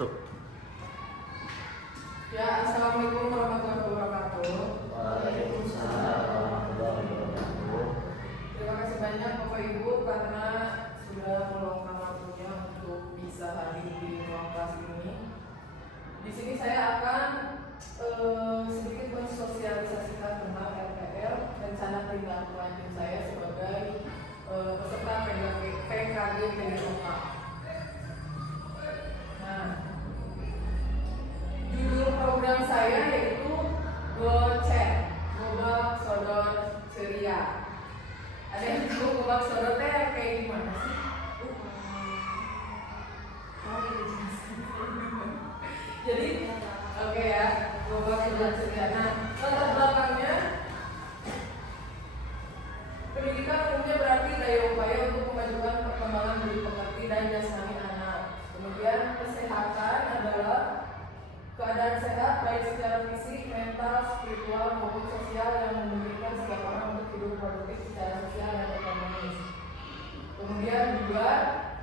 wabarakatuh. Ya, assalamualaikum warahmatullahi wabarakatuh. Waalaikumsalam warahmatullahi wabarakatuh. Terima kasih banyak Bapak Ibu karena sudah meluangkan waktunya untuk bisa hadir di ruang kelas ini. Di sini saya akan sedikit mensosialisasikan tentang RPL, rencana tindak lanjut saya sebagai peserta PKG PDOK. Nah, judul program saya yaitu GoCek, Gobak Sodor Ceria. Ada yang tahu Gobak Sodor teh kayak gimana sih? Jadi, oke ya, Gobak Sodor Ceria. Nah, latar belakangnya pendidikan umumnya berarti daya upaya untuk memajukan perkembangan budi pekerti dan jasmani anak. Kemudian kesehatan adalah keadaan sehat baik secara fisik, mental, spiritual maupun sosial yang memungkinkan setiap orang untuk hidup produktif secara sosial dan ekonomis. Kemudian juga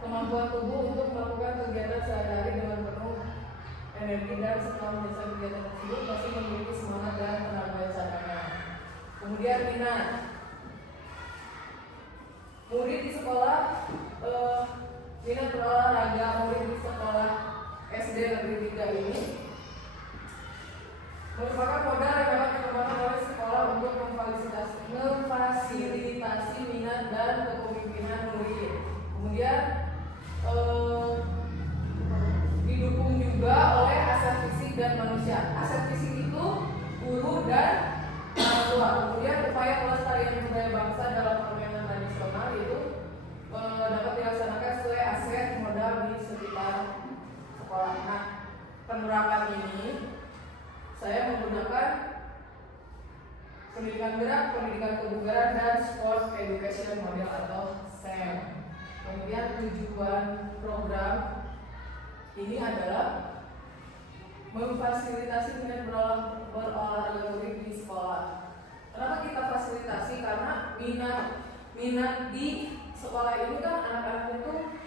kemampuan tubuh untuk melakukan kegiatan sehari-hari dengan penuh energi dan setelah menyelesaikan kegiatan tersebut masih memiliki semangat dan tenaga cadangan. Kemudian minat. Murid di sekolah minat berolahraga murid di sekolah SD Negeri 3 ini merupakan modal yang dapat dikembangkan oleh sekolah untuk memfasilitasi minat dan kepemimpinan murid. Kemudian didukung juga oleh aset fisik dan manusia. Aset fisik itu guru dan orang tua. Kemudian upaya pelestarian budaya bangsa dalam permainan tradisional itu dapat dilaksanakan sesuai aset modal di sekitar sekolah. Nah, penerapan ini saya menggunakan pendidikan gerak, pendidikan kebugaran, dan sport education model atau SEM. Kemudian tujuan program ini adalah memfasilitasi minat berolahraga murid di sekolah. Kenapa kita fasilitasi? Karena minat di sekolah ini kan anak-anak itu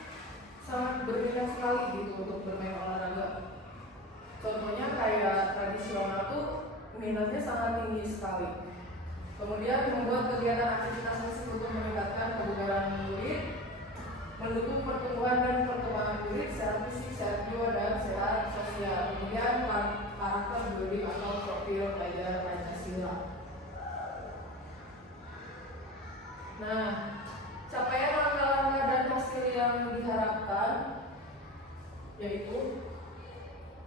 sangat berminat sekali gitu untuk bermain olahraga. Contohnya kayak tradisional tuh minatnya sangat tinggi sekali. Kemudian membuat kegiatan aktivitas musik untuk meningkatkan kebugaran murid, mendukung pertumbuhan dan perkembangan murid secara fisik, secara jiwa, dan secara sosial. Kemudian karakter building atau profil pelajar Pancasila. Nah, capaian langkah-langkah dan hasil yang diharapkan yaitu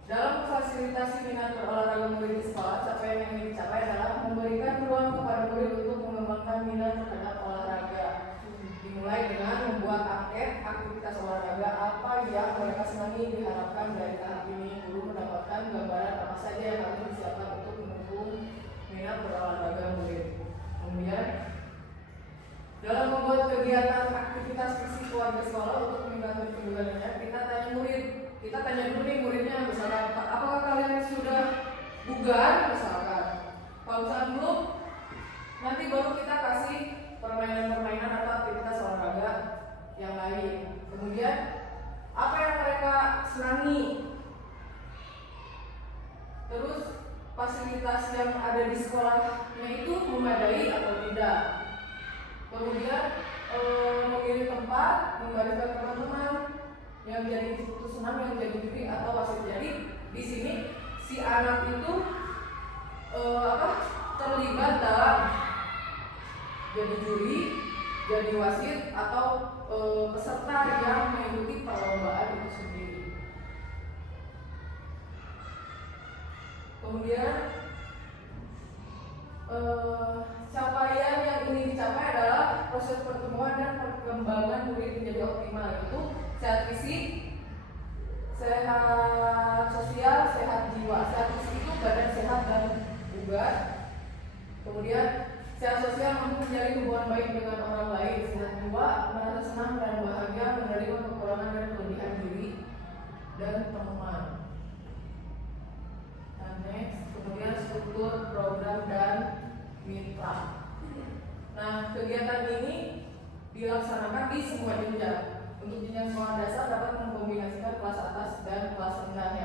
dalam memfasilitasi minat berolahraga murid di sekolah, capaian yang ingin dicapai adalah memberikan ruang kepada murid untuk mengembangkan minat terhadap olahraga. Dimulai dengan membuat angket aktivitas olahraga apa yang mereka senangi. Diharapkan dari tahap ini guru mendapatkan gambaran apa saja yang harus disiapkan untuk mendukung minat berolahraga murid. Kemudian dalam membuat kegiatan aktivitas fisik keluarga sekolah untuk meningkatkan kebugarannya, kita tanya dulu nih muridnya, misalkan apakah kalian sudah bugar misalkan. Kalau misalkan belum, nanti baru kita kasih permainan-permainan atau aktivitas olahraga yang lain. Kemudian apa yang mereka senangi, terus fasilitas yang ada di sekolahnya itu memadai atau tidak. Kemudian memilih tempat, membariskan teman-teman yang jadi putus senam, yang jadi juri atau wasit. Jadi di sini si anak itu terlibat dalam jadi juri, jadi wasit atau peserta yang mengikuti perlombaan itu sendiri. Kemudian capaian yang ingin dicapai adalah proses pertumbuhan dan perkembangan murid menjadi optimal, yaitu sehat fisik, sehat sosial, sehat jiwa. Sehat fisik itu badan sehat dan bugar. Kemudian sehat sosial mampu menjalin hubungan baik dengan orang lain. Sehat jiwa merasa senang dan bahagia menerima kekurangan dan kelebihan diri dan teman. Dan next, kemudian struktur program dan mitra. Nah, kegiatan ini dilaksanakan di semua jenjang. Untuk jenjang sekolah dasar dapat mengkombinasikan kelas atas dan kelas rendah.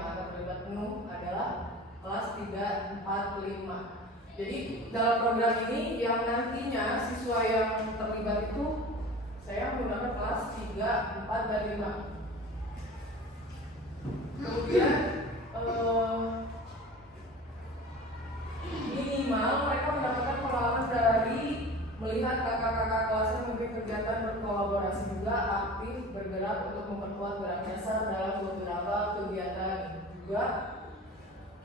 penuh adalah kelas 3, 4, 5. Jadi dalam program ini yang nantinya siswa yang terlibat itu saya menggunakan kelas 3, 4, dan 5. Kemudian minimal mereka mendapatkan pengalaman dari melihat kakak-kakak kelasnya memimpin kegiatan berkolaborasi juga aktif bergerak untuk memperkuat gerak dasar dalam beberapa kegiatan juga.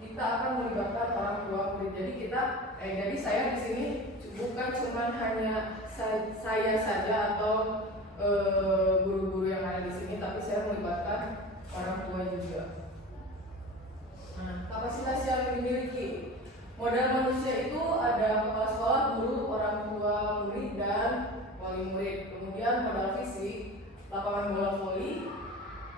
Kita akan melibatkan orang tua murid. Jadi saya di sini bukan cuma hanya saya saja atau guru-guru yang ada di sini, tapi saya melibatkan orang tua juga. Nah, kapasitas yang dimiliki modal manusia itu ada kepala sekolah, guru, orang tua murid, dan wali murid. Kemudian modal fisik, lapangan bola voli,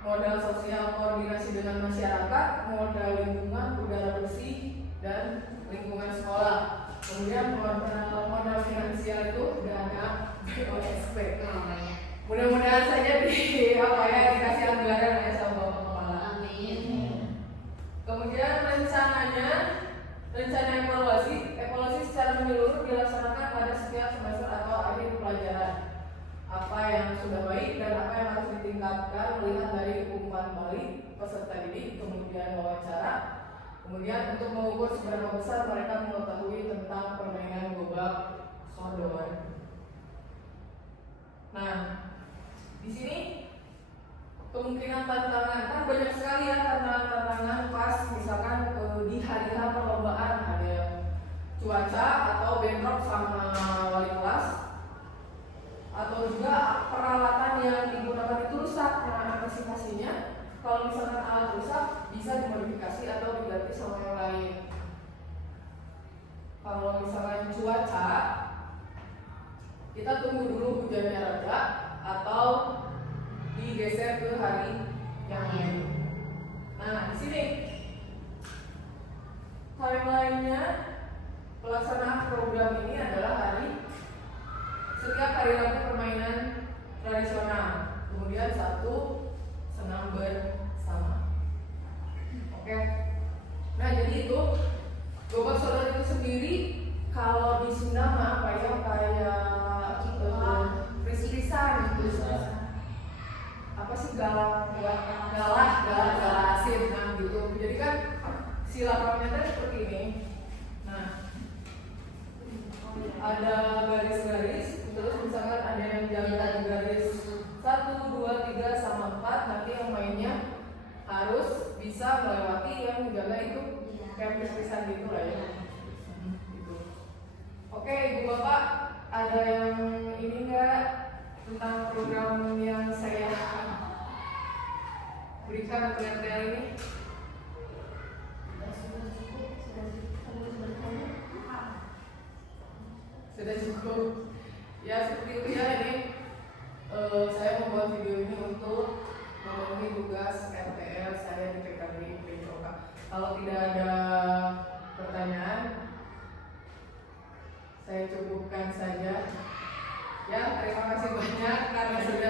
modal sosial koordinasi dengan masyarakat, modal lingkungan, udara bersih, dan lingkungan sekolah. Kemudian modal finansial itu dana OSP. Mudah-mudahan saja dikasih anggaran ya sama Bapak Kepala. Amin. Kemudian rencana evaluasi secara menyeluruh dilaksanakan pada setiap semester atau akhir pelajaran. Apa yang sudah baik dan apa yang harus ditingkatkan melihat dari umpan balik peserta didik, kemudian wawancara. Kemudian untuk mengukur seberapa besar mereka mengetahui tentang permainan gobak sodor. Nah, di sini kemungkinan tantangan kan banyak sekali ya tantangan pas misalkan di hari-hari perlombaan ada cuaca atau bentrok sama wali kelas atau juga peralatan yang digunakan itu rusak. Nah, antisipasinya kalau misalkan alat rusak bisa dimodifikasi atau diganti sama yang lain. Kalau misalkan cuaca kita tunggu dulu hujannya reda atau digeser ke hari yang lain. Nah, di sini timeline-nya pelaksanaan program ini adalah setiap hari Rabu permainan tradisional, kemudian satu senam bersama. Oke. Nah, jadi itu gobak sodor itu sendiri kalau di Sunda mah kayak fris-frisan gitu. Apa sih galah asin gitu. Jadi kan si lapangannya tadi seperti ini. Nah, ada garis-garis, terus misalkan ada yang jaga garis 1, 2, 3 sama 4, nanti yang mainnya harus bisa melewati yang menjaga itu kayak fris-frisan gitu lah ya. Gitu. Oke, Ibu Bapak, ada yang ini enggak tentang program yang saya berikan materi ini? Sudah cukup. Ya seperti itu ya, ini saya membuat video ini untuk memenuhi tugas RTL saya di PKB PJOK. Kalau tidak ada pertanyaan, saya cukupkan saja. Ya, terima kasih banyak karena sudah